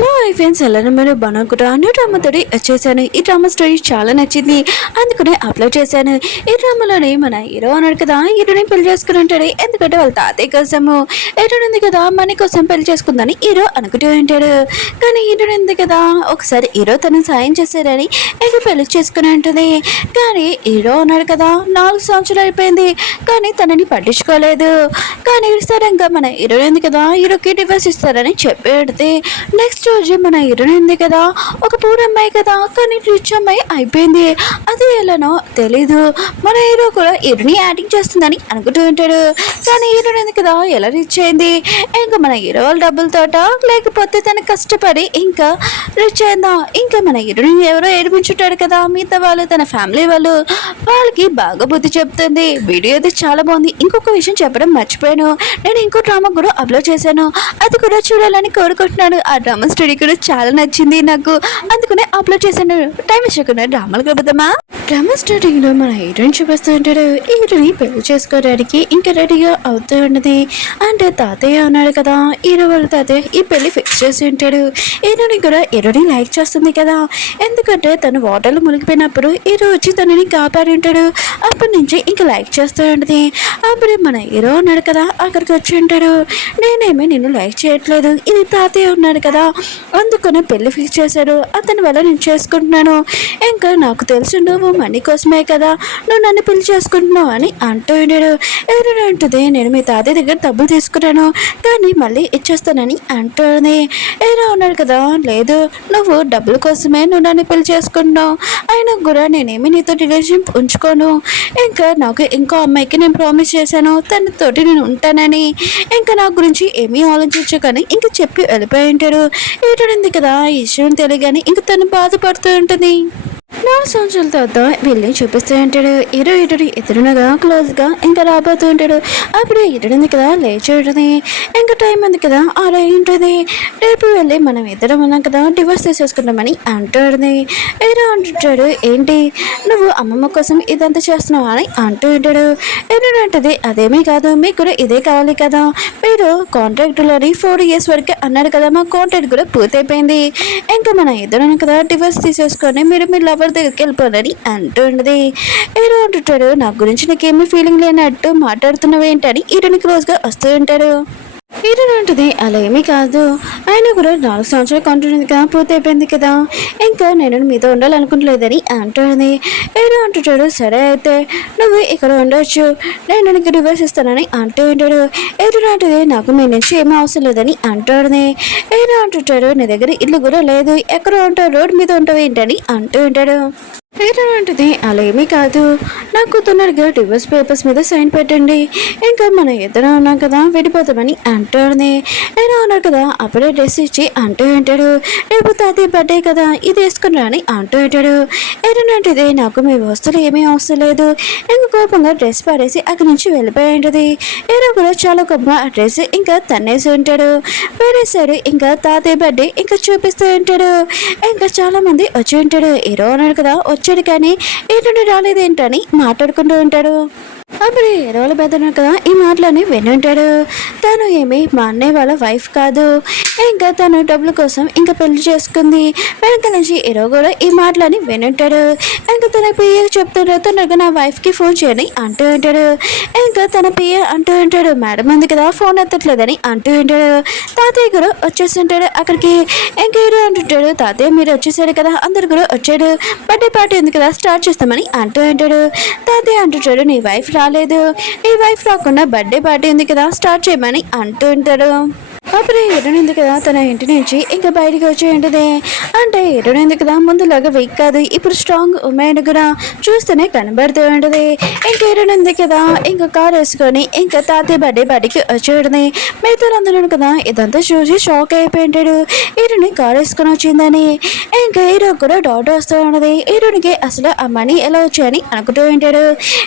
Hello friends, ఎలా మీరు బాగున్నారా? న్యూ డ్రామా తోటి వచ్చేసాను. ఈ డ్రామా స్టోరీ చాలా నచ్చింది, అందుకనే అప్లోడ్ చేశాను. ఈ డ్రామాలోనే మన హీరో అన్నాడు కదా, హీరోని పెళ్లి చేసుకుని ఉంటాడు. ఎందుకంటే వాళ్ళ తాతయ్య కోసము హీరోని ఉంది కదా, మనీ కోసం పెళ్లి చేసుకుందని హీరో అనుకుంటూ ఉంటాడు. కానీ హీరోని ఉంది కదా, ఒకసారి హీరో తను సాయం చేశారని ఇక పెళ్లి చేసుకుని ఉంటుంది. కానీ హీరో అన్నాడు కదా, 4 సంవత్సరాలు అయిపోయింది కానీ తనని పట్టించుకోలేదు. కానీ సడన్గా మన హీరోని ఉంది కదా, హీరోకి డివోర్స్ ఇస్తారని చెప్పేది. నెక్స్ట్ రోజు మన హీరోయిన్ ఉంది కదా, ఒక పూర్ అమ్మాయి కదా, కానీ రిచ్ అమ్మాయి అయిపోయింది. అది ఎలానో తెలీదు. మన హీరో కూడా హీరోని యాక్టింగ్ చేస్తుందని అనుకుంటూ ఉంటాడు. కానీ హీరోయిన్ ఉంది కదా, ఎలా రిచ్ అయింది? ఇంకా మన హీరో వాళ్ళ డబ్బులతోట, లేకపోతే తన కష్టపడి ఇంకా రిచ్ అయిందా? ఇంకా మన హీరోని ఎవరో ఏడిపించుంటాడు కదా, మిగతా వాళ్ళు తన ఫ్యామిలీ వాళ్ళకి బాగా బుద్ధి చెప్తుంది. వీడియో అయితే చాలా బాగుంది. ఇంకొక విషయం చెప్పడం మర్చిపోయాను, నేను ఇంకో డ్రామా కూడా అప్లోడ్ చేశాను, అది కూడా చూడాలని కోరుకుంటున్నాను. ఆ డ్రామా స్టోరీ కూడా చాలా నచ్చింది నాకు, అందుకనే అప్లోడ్ చేశాను. టైం ఇచ్చకుండా డ్రామాలు కలుపుతామా? డ్రామా స్టార్టింగ్ లో మన హీరోయిన్ చూపిస్తూ ఉంటాడు. హీరోని పెళ్లి చేసుకోవడానికి ఇంకా రెడీగా అవుతూ ఉన్నది. అంటే తాతయ్య ఉన్నాడు కదా, హీరో వాళ్ళ తాతయ్య ఈ పెళ్లి ఫిక్స్ చేసి ఉంటాడు. హీరోని కూడా హీరోని లైక్ చేస్తుంది కదా, ఎందుకంటే తను వాటర్లో మునిగిపోయినప్పుడు హీరో వచ్చి తనని కాపాడి ఉంటాడు. అప్పటి నుంచి ఇంకా లైక్ చేస్తూ ఉంటుంది. అప్పుడు మన హీరో ఉన్నాడు కదా, అక్కడికి వచ్చి ఉంటాడు. నేనేమి నిన్ను లైక్ చేయట్లేదు, ఇది తాతయ్య ఉన్నాడు కదా, అందుకనే పెళ్లి ఫిక్స్ చేశాడు, అతని వల్ల నేను చేసుకుంటున్నాను. ఇంకా నాకు తెలుసు నువ్వు మనీ కోసమే కదా నువ్వు నన్ను పెళ్లి చేసుకుంటున్నావు అని అంటూ ఉన్నాడు. ఎవరైనా ఉంటుంది, నేను మీ తాతయ్య దగ్గర డబ్బులు తీసుకున్నాను కానీ మళ్ళీ ఇచ్చేస్తానని అంటుంది. ఎవరో ఉన్నాడు కదా, లేదు నువ్వు డబ్బుల కోసమే నువ్వు నన్ను పెళ్లి చేసుకుంటున్నావు, అయినా కూడా నేనేమి నీతో రిలేషన్షిప్ ఉంచుకోను. ఇంకా నాకు ఇంకో అమ్మాయికి నేను ప్రామిస్ చేశాను, తనతోటి నేను ఉంటానని. ఇంకా నా గురించి ఏమీ ఆలోచించకని ఇంక చెప్పి వెళ్ళిపోయి ఉంటాడు. ఏటడింది కదా, ఈ విషయం తెలియగానే ఇంక తను బాధపడుతూ ఉంటుంది. 4 సంవత్సరాల తర్వాత వెళ్ళి చూపిస్తూ ఉంటాడు. హీరోయిన్ ఎదురునగా క్లోజ్గా ఇంకా రాబోతూ ఉంటాడు. అప్పుడు హీరోయిన్ కదా లేచి ఉంటుంది. ఇంకా టైం ఉంది కదా అలా ఉంటుంది. రేపు వెళ్ళి మనం ఇద్దరం ఉన్నాం కదా, డివోర్స్ తీసేసుకుంటామని అంటుంది. హీరో అంటుంటాడు, ఏంటి నువ్వు అమ్మమ్మ కోసం ఇదంతా చేస్తున్నావు అని అంటూ ఉంటాడు. హీరోయిన్ అంటుంది, అదేమీ కాదు, మీకు కూడా ఇదే కావాలి కదా, మీరు కాంట్రాక్ట్లోని 4 years వరకు అన్నాడు కదా, మా కాంట్రాక్ట్ కూడా పూర్తయిపోయింది. ఇంకా మన ఇద్దరం కదా డివోర్స్ తీసేసుకొని మీరు మీ లవర్ దగ్గరికి వెళ్ళిపోదని అంటుంది. హీరో అంటుంటాడు, నా గురించి నీకేమీ ఫీలింగ్ లేనట్టు మాట్లాడుతున్నావు ఏంటని హీరోని క్లోజ్గా వస్తూ ఉంటాడు. హీరోయిన్ ఉంటుంది, అలా ఏమీ కాదు, ఆయన కూడా 4 సంవత్సరాలు కాంట్రాక్ట్ కదా పూర్తయిపోయింది కదా, ఇంకా నేను మీతో ఉండాలనుకుంటలేదని అంటుంది. హీరో అంటుంటాడు, సరే అయితే నువ్వు ఇక్కడ ఉండొచ్చు, నేను నీకు డివోర్స్ ఇస్తానని అంటూ ఉంటాడు. హీరోయిన్ అంటుంది, నాకు మీ నుంచి ఏమీ అవసరం లేదని అంటుంది. హీరో అంటుంటాడు, నీ దగ్గర ఇల్లు కూడా లేదు, ఎక్కడ ఉంటావు, రోడ్డు మీద ఉంటావు ఏంటని అంటూ ఉంటాడు. హీరోయిన్ అంటుంది, అలా ఏమీ కాదు, నాకు తొందరగా డివోర్స్ పేపర్స్ మీద సైన్ పెట్టండి, ఇంకా మనం ఇద్దరం ఉన్నాం కదా విడిపోతామని అంటుంది. హీరో అన్నాడు కదా, అప్పుడే డ్రెస్ ఇచ్చి అంటూ ఉంటాడు. రేపు తాతయ్య బర్త్డే కదా, ఇది వేసుకుని అని అంటూ ఉంటాడు. హీరోయిన్ అంటుంది, నాకు మీ వస్తువులు ఏమీ అవసరం లేదు, ఇంకా కోపంగా డ్రెస్ పాడేసి అక్కడి నుంచి వెళ్ళిపోయి ఉంటుంది. హీరో కూడా చాలా కోపంగా ఆ డ్రెస్ ఇంకా తన్నేసి ఉంటాడు. వేరే సైడ్ ఇంకా తాతయ్య బర్త్డే ఇంకా చూపిస్తూ ఉంటాడు. ఇంకా చాలా మంది వచ్చి ఉంటాడు. హీరో అన్నాడు కదా వచ్చాడు కానీ ఏంటంటే రాలేదేంటని మాట్లాడుకుంటూ ఉంటాడు. అప్పుడు హీరోల బెదరు కదా ఈ మాటలని వినుంటాడు. తను ఏమి మా అన్నయ్య వాళ్ళ వైఫ్ కాదు, ఇంకా తను డబ్బుల కోసం ఇంకా పెళ్లి చేసుకుంది. వెనక నుంచి హీరో కూడా ఈ మాటలని వినుంటాడు. ఇంకా తన పియ్య చెప్తాడు, తొందరగా నా వైఫ్కి ఫోన్ చేయని అంటూ ఉంటాడు. ఇంకా తన పియ్య అంటూ ఉంటాడు, మేడం ఉంది కదా ఫోన్ ఎత్తట్లేదని అంటూ ఉంటాడు. తాతయ్య కూడా వచ్చేస్తుంటాడు అక్కడికి. ఇంకా హీరో అంటుంటాడు, తాతయ్య మీరు వచ్చేసాడు కదా, అందరు కూడా వచ్చాడు, బర్త్డే పార్టీ ఉంది కదా స్టార్ట్ చేస్తామని అంటూ ఉంటాడు. తాతయ్య అంటుంటాడు, నీ వైఫ్ రాలేదు, నీ వైఫ్ రాకుండా బర్త్డే పార్టీ ఉంది కదా స్టార్ట్ చేయమని అంటూ ఉంటాడు. అప్పుడు హీరోయిన్ ఉంది కదా తన ఇంటి నుంచి ఇంకా బయటికి వచ్చి ఉంటుంది. అంటే హీరోయిన్ ఉంది కదా ముందులాగా వీక్ కాదు, ఇప్పుడు స్ట్రాంగ్ ఉమెన్ కూడా చూస్తూనే కనబడుతూ ఉంటుంది. ఇంకా హీరోయిన్ ఉంది కదా ఇంకా కార్ వేసుకొని ఇంకా తాతయ్య బర్త్డే పార్టీకి వచ్చి ఉంటుంది. మిగతా అందరూ కదా ఇదంతా చూసి షాక్ అయిపోయి ఉంటాడు, హీరోని కార్ వేసుకొని వచ్చిందని. ఇంకా హీరో కూడా డౌట్ వస్తూ ఉన్నది, హీరోనికి అసలు ఆ మనీ ఎలా వచ్చాయని అనుకుంటూ ఉంటాడు.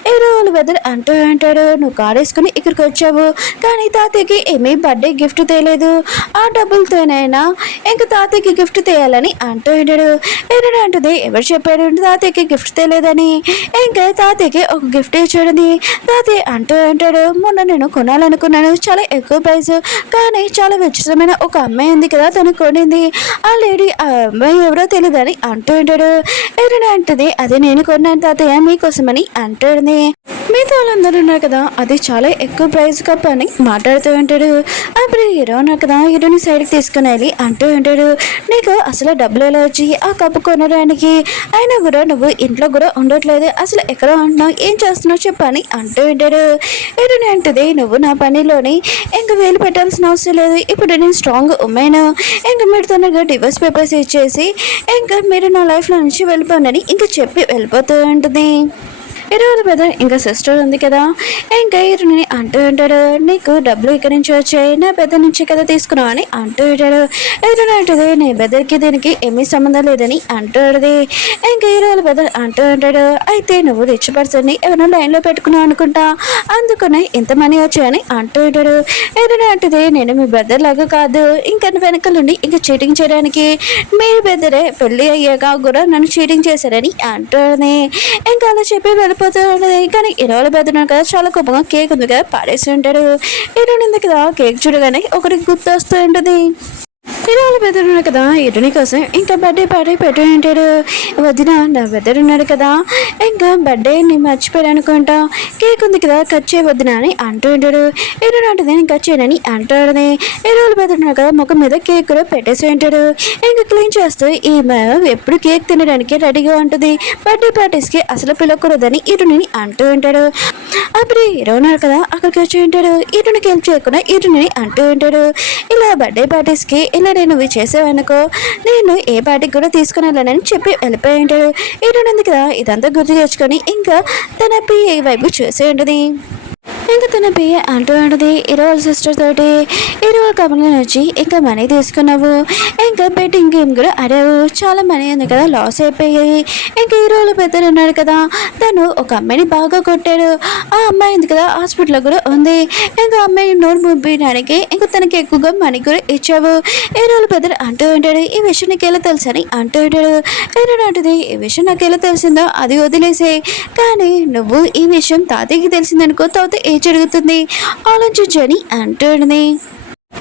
హీరో వాళ్ళ బెదర్ అంటూ ఉంటాడు, నువ్వు కార్ వేసుకుని ఇక్కడికి వచ్చావు కానీ తాతయ్యకి ఏమీ బర్త్డే గిఫ్ట్ తేలేదు, లేదు, ఆ డబ్బులతోనైనా ఇంకా తాతయ్యకి గిఫ్ట్ తేయాలని అంటూ ఉంటాడు. ఏదైనా అంటుంది, ఎవరు చెప్పారు తాతయ్యకి గిఫ్ట్ తేలేదని? ఇంకా తాతయ్యకి ఒక గిఫ్ట్ ఇచ్చాడని తాతయ్య అంటూ ఉంటాడు. మొన్న నేను కొనాలనుకున్నాను, చాలా ఎక్కువ ప్రైస్, కానీ చాలా విచిత్రమైన ఒక అమ్మాయి ఉంది కదా, తను కొనింది. ఆ లేడీ ఆ అమ్మాయి ఎవరో తెలియదని అంటూ ఉంటాడు. ఏదైనా అంటుంది, అదే నేను కొన్నాను తాతయ్య మీకోసమని అంటుంది. మిగతా వాళ్ళందరూ ఉన్నారు కదా, అది చాలా ఎక్కువ ప్రైజ్ కప్ అని మాట్లాడుతూ ఉంటాడు. అప్పుడు హీరో ఉన్నారు కదా, హీరోని సైడ్కి తీసుకుని వెళ్ళి అంటూ ఉంటాడు, నీకు అసలు డబ్బులు ఎలా వచ్చి ఆ కప్పు కొనడానికి? అయినా కూడా నువ్వు ఇంట్లో కూడా ఉండట్లేదు, అసలు ఎక్కడ ఉంటున్నావు, ఏం చేస్తున్నావు చెప్పని అంటూ ఉంటాడు. హీరోని అంటుంది, నువ్వు నా పనిలోని ఇంకా వేలు పెట్టాల్సిన అవసరం లేదు, ఇప్పుడు నేను స్ట్రాంగ్ ఉమ్మాను, ఇంకా మీరు తొందరగా డివోర్స్ పేపర్స్ ఇచ్చేసి ఇంకా మీరు నా లైఫ్లో నుంచి వెళ్ళిపోండి ఇంకా చెప్పి వెళ్ళిపోతూ ఉంటుంది. ఇరవై బ్రదర్ ఇంకా సిస్టర్ ఉంది కదా, ఇంకా ఇరుని అంటూ ఉంటాడు, నీకు డబ్బులు ఇక్కడి నుంచి వచ్చాయి, నా పెద్ద నుంచి కదా తీసుకున్నావు అని అంటూ ఉంటాడు. ఇరుని అంటుంది, నీ బెదర్కి దీనికి ఏమీ సంబంధం లేదని అంటాడుది. ఇంకా ఇరవై బ్రదర్ అంటూ ఉంటాడు, అయితే నువ్వు రిచ్ పర్సన్ని ఎవరైనా లైన్లో పెట్టుకున్నావు అనుకుంటా, అందుకనే ఇంత మనీ వచ్చాయని అంటూ ఉంటాడు. ఇరుని అంటుంది, నేను మీ బ్రదర్ లాగా కాదు, ఇంకా వెనకాల నుండి ఇంకా చీటింగ్ చేయడానికి మీ బెదరే పెళ్ళి అయ్యాక కూడా నన్ను చీటింగ్ చేశారని అంటుంది. ఇంకా అలా చెప్పి వెళ్ళిపోతూ ఉంటుంది. కానీ ఇరవై పెద్దన్నాడు కదా, చాలా కోపంగా కేక్ ఉంది కదా పాడేసి ఉంటాడు. ఇరవై కదా కేక్ చూడగానే ఒకరికి గుర్తు వస్తూ ఉంటుంది. ఇరవై పెద్దన్నాడు కదా, ఇరుని కోసం ఇంకా బర్త్డే పార్టీ పెట్టి ఉంటాడు. వదిన నా పెద్దడు ఉన్నాడు కదా, ఇంకా బర్త్డే నేను మర్చిపోయాను అనుకుంటా, కేక్ ఉంది కదా కట్ చేయ వదిన అని అంటూ ఉంటాడు. ఇరుని అంటుంది, నేను కట్ చేయనని అంటాడు. ఇరవై పెద్దన్నాడు కదా, ముఖం మీద కేక్ కూడా పెట్టేసి ఉంటాడు. ఇంకా క్లీన్ చేస్తూ ఈమె ఎప్పుడు కేక్ తినడానికి రెడీగా ఉంటుంది, బర్త్డే పార్టీస్కి అసలు పిలవకూడదని ఇరుని అంటూ ఉంటాడు. అప్పుడు ఇరవై ఉన్నాడు కదా, అక్కడికి వచ్చి ఉంటాడు. ఇరునికి హెల్ప్ చేయకుండా ఇరుని అంటూ ఉంటాడు, ఇలా బర్త్డే పార్టీస్కి ఇలా నేను ఇవి చేసేవనుకో, నేను ఏ పార్టీకి కూడా తీసుకుని వెళ్ళానని చెప్పి వెళ్ళిపోయి ఉంటాడు. ఇరునందుకు కదా ఇదంతా గుర్తు తెచ్చుకొని ఇంకా తన పిఏ వైపు చూసి ఉంటుంది. ఇంకా తన పిఏ అంటూ ఉంటుంది, ఇరవై సిస్టర్ తోటి, ఇరవై కంపెనీ వచ్చి ఇంకా మనీ తీసుకున్నావు, ఇంకా బెట్టింగ్ గేమ్ కూడా ఆడావు, చాలా మనీ ఉంది కదా లాస్ అయిపోయాయి. ఇంకా ఇరవై పెద్దలు ఉన్నాడు కదా, తను ఒక అమ్మాయిని బాగా కొట్టాడు, ఆ అమ్మాయి ఉంది కదా హాస్పిటల్లో కూడా ఉంది. ఇంకా అమ్మాయి నోరు ముబ్బియడానికి ఇంకా తనకి ఎక్కువగా మనీ కూడా ఇచ్చావు. ఇరవై పెద్దలు అంటూ ఉంటాడు, ఈ విషయం నీకు ఎలా తెలుసు అని అంటూ ఉంటాడు. ఇరవై అంటుంది, ఈ విషయం నాకు ఎలా తెలిసిందో అది వదిలేసే, కానీ నువ్వు ఈ విషయం తాతయ్యకి తెలిసిందనుకో, తాత ఏం జరుగుతుంది ఆలోచించని అంటుంది.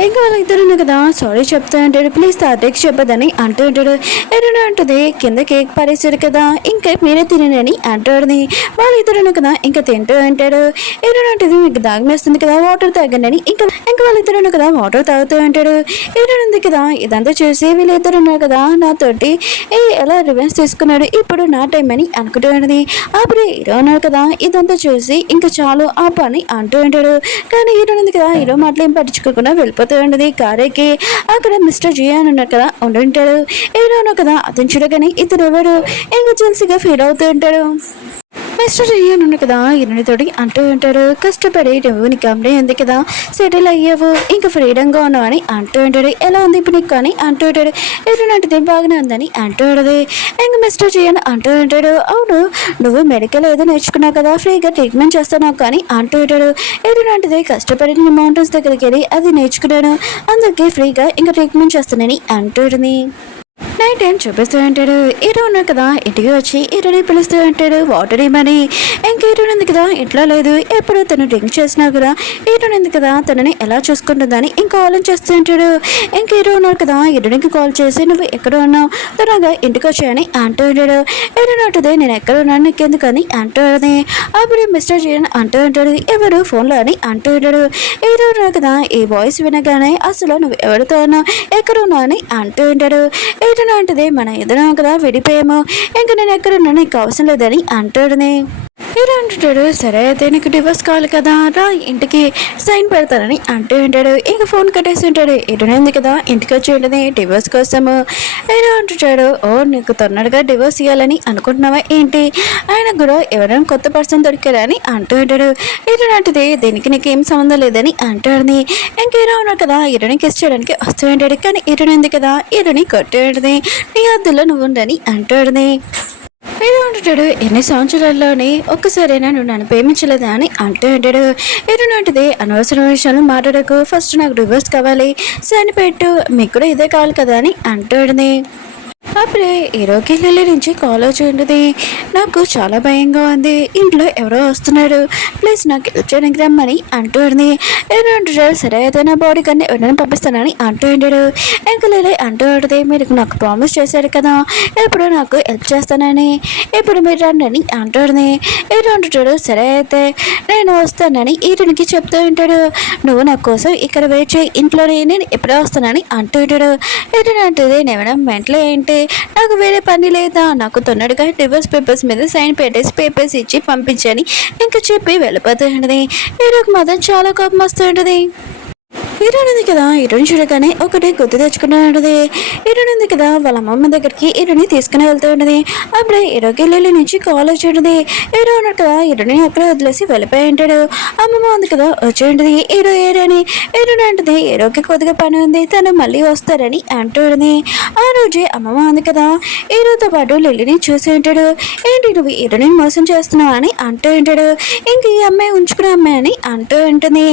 ఇంకా వాళ్ళిద్దరు కదా సారీ చెప్తా ఉంటాడు, ప్లీజ్ తాతయ్యకి చెప్పదని అంటూ ఉంటాడు. ఎరుణ అంటుంది, కింద కేక్ పారేసాడు కదా ఇంకా మీరే తినని అంటాడుది. వాళ్ళిద్దరు కదా ఇంకా తింటూ ఉంటాడు. ఎరుణ అంటుంది, మీకు దాగం వేస్తుంది కదా వాటర్ తాగండి ఇంకా వాళ్ళిద్దరు కదా వాటర్ తాగుతూ ఉంటాడు. ఎరుణ ఉంది కదా ఇదంతా చూసి వీళ్ళిద్దరు ఉన్నారు కదా నాతోటి ఎలా రివెన్స్ తీసుకున్నాడు, ఇప్పుడు నా టైం అని అనుకుంటూ ఉంటుంది. అప్పుడు హీరో ఉన్నాడు కదా ఇదంతా చూసి ఇంకా చాలు ఆ పని అంటూ ఉంటాడు. కానీ హీరో ఉంది కదా హీరో మాటలు ఏం పట్టించుకోకుండా వెళ్ళిపోతూ ఉండదు కారేకి. అక్కడ మిస్టర్ జీ అని ఉన్నారు కదా ఉండుంటాడు. ఏదో కదా అతను చూడగానే ఇతను ఎవరు ఇంకా జెల్సీగా ఫీల్ అవుతూ ఉంటాడు. మిస్టర్ అయ్యాను ఉన్నా కదా ఇరునితోటి అంటూ ఉంటాడు, కష్టపడి నువ్వు నీకు అమ్మాయి ఉంది కదా సెటిల్ అయ్యావు ఇంకా ఫ్రీడంగా ఉన్నావు అని అంటూ ఉంటాడు. ఎలా ఉంది ఇప్పుడు నీకు అని అంటూ ఉంటాడు. ఇరునంటిది బాగానే ఉందని అంటూ ఉంటుంది. ఇంకా మిస్టర్ చేయను అంటూ ఉంటాడు, అవును నువ్వు మెడికల్ ఏదో నేర్చుకున్నావు కదా ఫ్రీగా ట్రీట్మెంట్ చేస్తున్నావు కానీ అంటూ ఉంటాడు. ఇరునంటిది కష్టపడి నేను మౌంటైన్స్ దగ్గరికి వెళ్ళి అది నేర్చుకున్నాను, అందుకే ఫ్రీగా ఇంకా ట్రీట్మెంట్ చేస్తున్నానని అంటూ ఉంటుంది. నైట్ టైం చూపిస్తూ ఉంటాడు. హీరో ఉన్నారు కదా ఇంటికి వచ్చి హీరోని పిలుస్తూ ఉంటాడు వాటర్ ఇవ్వమని. ఇంకా హీరోని ఉంది కదా ఇంట్లో లేదు, ఎప్పుడు తను డ్రింక్ చేసినా కూడా హీరోని ఉంది కదా తనని ఎలా చూసుకుంటుందని ఇంకా ఆలోచిస్తూ ఉంటాడు. ఇంకా హీరో ఉన్నారు కదా హీరోనికి కాల్ చేసి నువ్వు ఎక్కడ ఉన్నావు త్వరగా ఇంటికి వచ్చాయని అంటూ ఉంటాడు. హీరోని అంటుంది, నేను ఎక్కడ ఉన్నాను నీకెందుకని అంటూ ఉంటుంది. అప్పుడు మిస్టర్ జయన్ అంటూ ఉంటాడు, ఎవరు ఫోన్లో అని అంటూ ఉంటాడు. హీరో ఉన్నారు కదా ఈ వాయిస్ వినగానే అసలు నువ్వు ఎవరితో ఉన్నావు ఎక్కడ ఉన్నావు అని అంటూ ఉంటాడు. ఏదైనా అంటది, మన ఎదురు కదా విడిపోయాము, ఇంకా నేను ఎక్కడున్నా నీకు అవసరం లేదని అంటాడుని. హీరో అంటుంటాడు, సరే అయితే నీకు డివోర్స్ కావాలి కదా రా ఇంటికి సైన్ పెడతానని అంటూ ఉంటాడు. ఇంకా ఫోన్ కట్టేసి ఉంటాడు. ఇటునే ఉంది కదా ఇంటికి వచ్చి ఉంటుంది డివోర్స్ కోసము. హీరో అంటుంటాడు, ఓ నీకు తొందరగా డివోర్స్ ఇవ్వాలని అనుకుంటున్నావా ఏంటి, ఆయన కూడా ఎవరైనా కొత్త పర్సన్ దొరికారా అని అంటూ ఉంటాడు. హీరో అంటది, దీనికి నీకు ఏం సంబంధం లేదని అంటాడుని. ఇంకా హీరో ఉన్నాడు కదా హీరోని కిస్ చేయడానికి వస్తూ ఉంటాడు. కానీ హీరోని ఉంది కదా హీరోని కొట్టేది, నీ అద్దులో నువ్వు ఉండని అంటాడుని. ఇలా ఉంటాడు. ఎన్ని సంవత్సరాల్లోని ఒక్కసారైనా నువ్వు నన్ను ప్రేమించలేదా అని అంటూ ఉంటాడు. ఎటువంటిది అనవసరం విషయాలు మాట్లాడకు, ఫస్ట్ నాకు డివోర్స్ కావాలి, సని పెట్టు, మీకు కూడా ఇదే కావాలి కదా అని అంటాడుని. అప్పుడే హీరోకి లిల్లీ నుంచి కాల్ వచ్చింది. నాకు చాలా భయంగా ఉంది, ఇంట్లో ఎవరో వస్తున్నాడు, ప్లీజ్ నాకు హెల్ప్ చేయడానికి రమ్మని అంటుంది. ఏమంటాడు, సరే అయితే నా బాడీ కానీ ఎవరైనా పంపిస్తానని అంటూ ఉంటాడు. ఇంకా లిల్లీ అంటూ ఉంటుంది, మీరు నాకు ప్రామిస్ చేశారు కదా ఎప్పుడు నాకు హెల్ప్ చేస్తానని, ఇప్పుడు మీరు రండి అని అంటుంది. ఏమంటాడు, సరే అయితే నేను వస్తానని ఈటనికి చెప్తూ ఉంటాడు. నువ్వు నా కోసం ఇక్కడ వెయిట్ చేయి, ఇంట్లోనే నేను ఎప్పుడో వస్తానని అంటూ ఉంటాడు. ఏంటంటే నేమైనా మెంట్లో ఏంటి, నాకు వేరే పని లేదా, నాకు తొందరగా డివోర్స్ పేపర్స్ మీద సైన్ పెట్టేసి పేపర్స్ ఇచ్చి పంపించని ఇంకా చెప్పి వెళ్ళిపోతూ ఉంటుంది. హీరోకి మాత్రం చాలా కోపం వస్తూ ఉంటుంది. హీరోనింది కదా, హీరోని చూడగానే ఒకటి గుర్తు తెచ్చుకుని ఉంటుంది. హీరోనింది కదా వాళ్ళ అమ్మమ్మ దగ్గరికి హీరోని తీసుకుని వెళ్తూ ఉంటుంది. అప్పుడే హీరోకి లిల్లీ నుంచి కాల్ వచ్చి ఉంటుంది. హీరో ఉన్నాడు కదా, హీరోని అక్కడే వదిలేసి వెళ్ళిపోయి ఉంటాడు. అమ్మమ్మ ఉంది కదా వచ్చి ఉంటుంది. హీరో ఏరని హీరోని అంటుంది, హీరోకి కొద్దిగా పని ఉంది, తను మళ్ళీ వస్తారని అంటుంది. ఆ రోజే అమ్మమ్మ ఉంది కదా హీరోతో పాటు లిల్లీని చూసి ఉంటాడు. ఏంటి నువ్వు హీరోని మోసం చేస్తున్నావు అని అంటూ ఉంటాడు. ఇంక ఈ అమ్మాయి ఉంచుకునే అమ్మాయి అని అంటూ ఉంటుంది.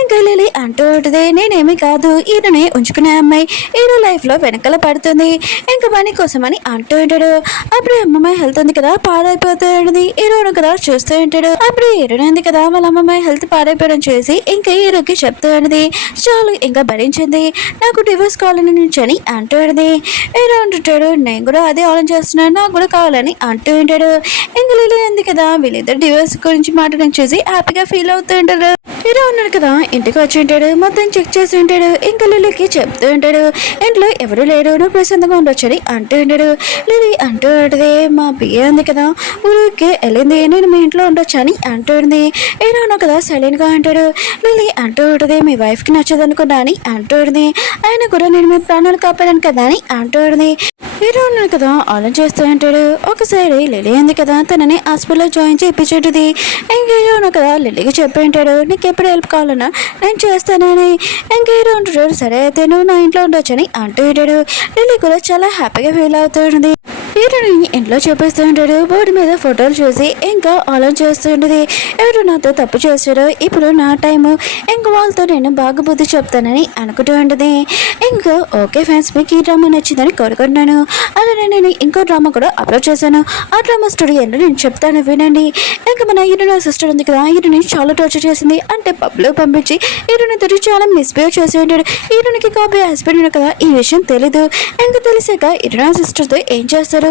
ఇంకా లిల్లీ అంటూ ఉంటుంది, నేనేమి కాదు, ఈయననే ఉంచుకునే అమ్మాయి హీరో లైఫ్లో వెనకాల పడుతుంది, ఇంకా మనీ కోసం అని అంటూ ఉంటాడు. అప్పుడు అమ్మమ్మాయి హెల్త్ ఉంది కదా పాడైపోతూ ఉంటుంది. హీరోను కదా చూస్తూ ఉంటాడు. అప్పుడు హీరోనే ఉంది కదా వాళ్ళ అమ్మమ్మాయి హెల్త్ పాడైపోవడం చేసి ఇంకా హీరోకి చెప్తూ ఉంటుంది. చాలు ఇంకా భరించింది, నాకు డివోర్స్ కావాలని నుంచి అని అంటూ ఉంటుంది. హీరో అంటుంటాడు, నేను కూడా అదే ఆలోచిస్తున్నాను, నాకు కూడా కావాలని అంటూ ఉంటాడు. ఇంకా లిల్లీ ఉంది కదా వీళ్ళిద్దరు డివోర్స్ గురించి మాట్లాడడం చూసి హ్యాపీగా ఫీల్ అవుతూ ఉంటాడు. హీరో ఉన్నాడు కదా ఇంటికి వచ్చి ఉంటాడు, మొత్తం చెక్ చేసి ఉంటాడు. ఇంకా లిల్లీకి చెప్తూ ఉంటాడు, ఇంట్లో ఎవరు లేరు, నువ్వు ప్రశాంతంగా ఉండొచ్చని అంటూ ఉంటాడు. లిల్లీ అంటూ ఉంటుంది, మా బియ్య ఉంది కదా ఊరికి వెళ్ళింది, నేను మీ ఇంట్లో ఉండొచ్చు అని అంటుంది. హీరో ఉన్నాడు కదా సైలెంట్గా అంటాడు. లిల్లీ అంటూ ఉంటుంది, మీ వైఫ్కి నచ్చదు అనుకున్నా అని అంటుంది. ఆయన కూడా నేను మీ ప్రాణాలు కాపాడాను కదా అని అంటుంది. హీరో ఉన్నాడు కదా ఆలోచన చేస్తూ ఉంటాడు. ఒకసారి లిల్లీ ఉంది కదా తనని హాస్పిటల్లో జాయిన్ చేయించేటది. ఇంకా హీరో ఉన్నాడు కదా లిల్లీకి చెప్పి ఉంటాడు, నీకు ఎప్పుడు హెల్ప్ కావాలన్నా నేను చేస్తానని. ఇంకా హీరో ఉంటాడు, సరే అయితే నువ్వు నా ఇంట్లో ఉండొచ్చని అంటూ ఉంటాడు. లిల్లీ కూడా చాలా హ్యాపీగా ఫీల్ అవుతుంది. హీరోని ఇంట్లో చూపిస్తూ ఉంటాడు. బోర్డు మీద ఫోటోలు చూసి ఇంకా ఆలోచన చేస్తూ ఉంటుంది, ఎవరు నాతో తప్పు చేస్తారో, ఇప్పుడు నా టైము, ఇంకా వాళ్ళతో నేను బాగా బుద్ధి చెప్తానని అనుకుంటూ ఉంటుంది. ఇంకా ఓకే ఫ్రెండ్స్, మీకు ఈ డ్రామా నచ్చిందని కోరుకుంటున్నాను. అలానే నేను ఇంకో డ్రామా కూడా అప్లోడ్ చేశాను, ఆ డ్రామా స్టోరీ ఏంటో నేను చెప్తాను వినండి. ఇంకా మన హీరోని సిస్టర్ ఉంది కదా, హీరోని చాలా టార్చర్ చేసింది, అంటే పబ్లో పంపించి హీరోని తోటి చాలా మిస్బిహేవ్ చేసి ఉంటాడు. హీరోనికి కాబోయే హస్బెండ్ ఉంది కదా ఈ విషయం తెలీదు. ఇంకా తెలిసాక హీరోని సిస్టర్తో ఏం చేస్తారు